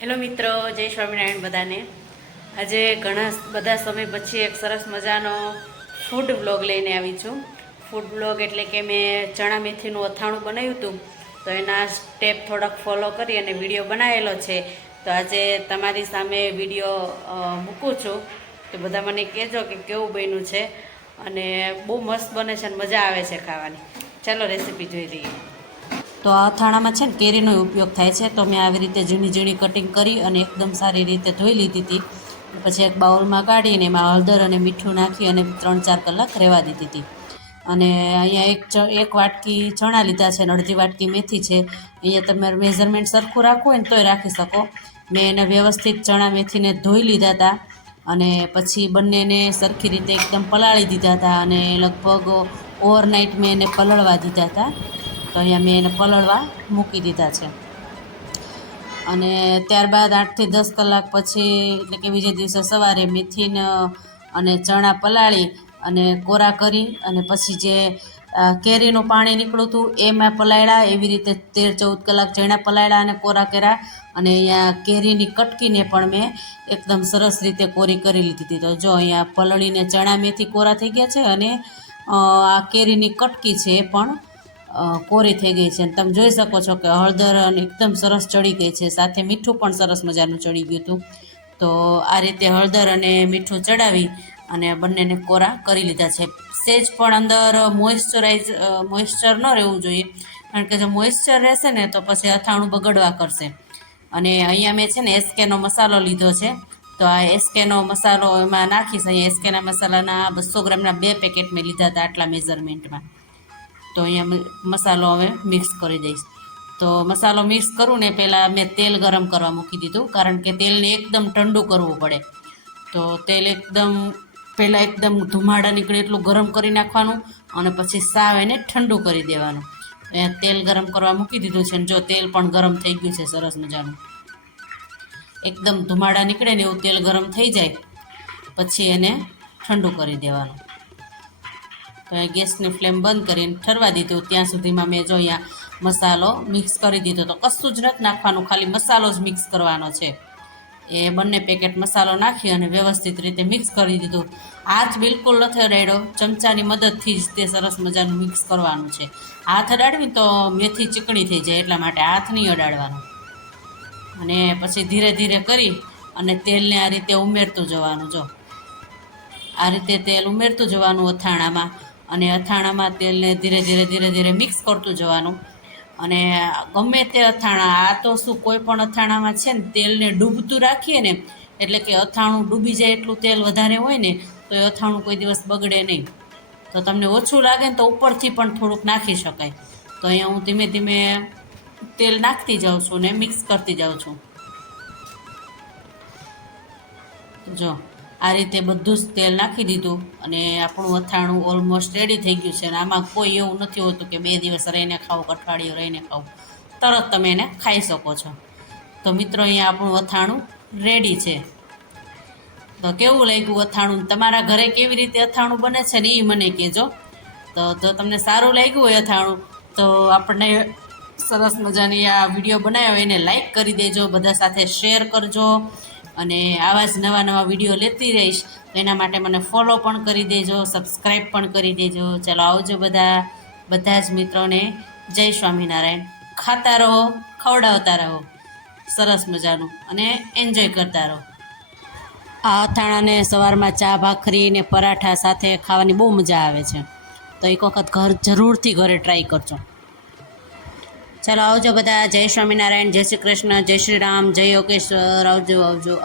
Hello મિત્રો, જય સ્વામિનારાયણ બધાને. આજે ઘણા બધા સમય પછી એક સરસ મજાનો ફૂડ બ્લોગ લઈને આવી છું. ફૂડ બ્લોગ એટલે કે મેં ચણા મેથીનું અથાણું બનાવ્યું હતું. તો એના સ્ટેપ થોડાક ફોલો કરી અને વીડિયો બનાવેલો છે. તો આજે તમારી સામે વીડિયો મૂકું છું. તો બધા મને કહેજો કે કેવું બન્યું છે. અને બહુ મસ્ત બને છે અને મજા આવે છે ખાવાની. ચાલો રેસીપી જોઈ લઈએ. તો આ અથાણામાં છે ને કેરીનો ઉપયોગ થાય છે. તો મેં આવી રીતે ઝીણી ઝીણી કટિંગ કરી અને એકદમ સારી રીતે ધોઈ લીધી હતી. પછી એક બાઉલમાં કાઢીને એમાં હળદર અને મીઠું નાખી અને ત્રણ ચાર કલાક રહેવા દીધી હતી. અને અહીંયા એક એક વાટકી ચણા લીધા છે અને અડધી વાટકી મેથી છે. અહીંયા તમે મેઝરમેન્ટ સરખું રાખવું હોય ને તોય રાખી શકો. મેં એને વ્યવસ્થિત ચણા મેથીને ધોઈ લીધા હતા અને પછી બંનેને સરખી રીતે એકદમ પલાળી દીધા હતા અને લગભગ ઓવરનાઇટ મેં એને પલળવા દીધા હતા. તો અહીંયા મેં એને પલળવા મૂકી દીધા છે. અને ત્યારબાદ આઠથી દસ કલાક પછી, એટલે કે બીજે દિવસે સવારે મેથીને અને ચણા પલાળી અને કોરા કરી અને પછી જે કેરીનું પાણી નીકળ્યું હતું એમાં પલાળ્યા. એવી રીતે તેર ચૌદ કલાક ચણા પલાળ્યા અને કોરા કર્યા. અને અહીંયા કેરીની કટકીને પણ મેં એકદમ સરસ રીતે કોરી કરી લીધી હતી. તો જો અહીંયા પલળીને ચણા, મેથી, કોરા થઈ ગયા છે અને આ કેરીની કટકી છે એ પણ કોરી થઈ ગઈ છે. અને તમે જોઈ શકો છો કે હળદર અને એકદમ સરસ ચડી ગઈ છે. સાથે મીઠું પણ સરસ મજાનું ચડી ગયું હતું. તો આ રીતે હળદર અને મીઠું ચડાવી અને બંનેને કોરા કરી લીધા છે. સેજ પણ અંદર મોઇશ્ચરાઇઝ મોઇશ્ચર ન રહેવું જોઈએ. કારણ કે જો મોઇશ્ચર રહેશે ને તો પછી અથાણું બગડવા કરશે. અને અહીંયા મેં છે ને એસકેનો મસાલો લીધો છે. તો આ એસકેનો મસાલો એમાં નાખીશ. અહીંયા એસકેના મસાલાના બસો ગ્રામના બે પેકેટ મેં લીધા હતા આટલા મેઝરમેન્ટમાં તો અહીંયા મસાલો હવે મિક્સ કરી દઈશ. તો મસાલો મિક્સ કરું ને પહેલાં મેં તેલ ગરમ કરવા મૂકી દીધું, કારણ કે તેલને એકદમ ઠંડુ કરવું પડે. તો તેલ એકદમ પહેલાં એકદમ ધુમાડા નીકળે એટલું ગરમ કરી નાખવાનું અને પછી સાવ એને ઠંડુ કરી દેવાનું. તેલ ગરમ કરવા મૂકી દીધું છે અને જો તેલ પણ ગરમ થઈ ગયું છે સરસ મજાનું. એકદમ ધુમાડા નીકળે ને એવું તેલ ગરમ થઈ જાય, પછી એને ઠંડુ કરી દેવાનું. ગેસની ફ્લેમ બંધ કરીને ઠરવા દીધું. ત્યાં સુધીમાં મેં જો અહીંયા મસાલો મિક્સ કરી દીધો તો કશું જ નથી નાખવાનું, ખાલી મસાલો જ મિક્સ કરવાનો છે. એ બંને પેકેટ મસાલો નાખી અને વ્યવસ્થિત રીતે મિક્સ કરી દીધું. હાથ બિલકુલ નથી અડાડ્યો ચમચાની મદદથી જ તે સરસ મજાનું મિક્સ કરવાનું છે. હાથ અડાડવી તો મેથી ચીકણી થઈ જાય, એટલા માટે હાથ નહીં અડાડવાનો. અને પછી ધીરે ધીરે કરી અને તેલને આ રીતે ઉમેરતું જવાનું, જો. આ રીતે તેલ ઉમેરતું જવાનું અથાણામાં. અને અથાણામાં તેલને ધીરે ધીરે ધીરે ધીરે મિક્સ કરતું જવાનું. અને ગમે તે અથાણા, આ તો શું કોઈ પણ અથાણામાં છે ને, તેલને ડૂબતું રાખીએ ને, એટલે કે અથાણું ડૂબી જાય એટલું તેલ વધારે હોય ને, તો એ અથાણું કોઈ દિવસ બગડે નહીં. તો તમને ઓછું લાગે ને તો ઉપરથી પણ થોડુંક નાખી શકાય. તો અહીંયા હું ધીમે ધીમે તેલ નાખતી જાઉં છું ને મિક્સ કરતી જાઉં છું. જો. આ રીતે બધું જ તેલ નાખી દીધું અને આપણું અથાણું ઓલમોસ્ટ રેડી થઈ ગયું છે. અને આમાં કોઈ એવું નથી હોતું કે બે દિવસ રહીને ખાવું અઠવાડિયું રહીને ખાવું. તરત તમે એને ખાઈ શકો છો. તો મિત્રો, અહીંયા આપણું અથાણું રેડી છે. તો કેવું લાગ્યું અથાણું? તમારા ઘરે કેવી રીતે અથાણું બને છે ને એ મને કહેજો. તો જો તમને સારું લાગ્યું હોય અથાણું, તો આપણને સરસ મજાની આ વીડિયો બનાવ્યો એને લાઈક કરી દેજો, બધા સાથે શેર કરજો. અને આવા જ નવા નવા વીડિયો લેતી રહીશ એના માટે મને ફોલો પણ કરી દેજો સબસ્ક્રાઈબ પણ કરી દેજો. ચાલો આવજો બધા બધા જ મિત્રોને. જય સ્વામિનારાયણ. ખાતા રહો, ખવડાવતા રહો. સરસ મજાનું અને એન્જોય કરતા રહો. આ અથાણાને સવારમાં ચા, ભાખરી ને પરાઠા સાથે ખાવાની બહુ મજા આવે છે. તો એક વખત ઘર જરૂરથી ઘરે ટ્રાય કરજો. ચાલો આવજો બધા. જય સ્વામિનારાયણ, જય શ્રી કૃષ્ણ, જય શ્રી રામ, જય યોગેશ્વર. આવજો આવજો.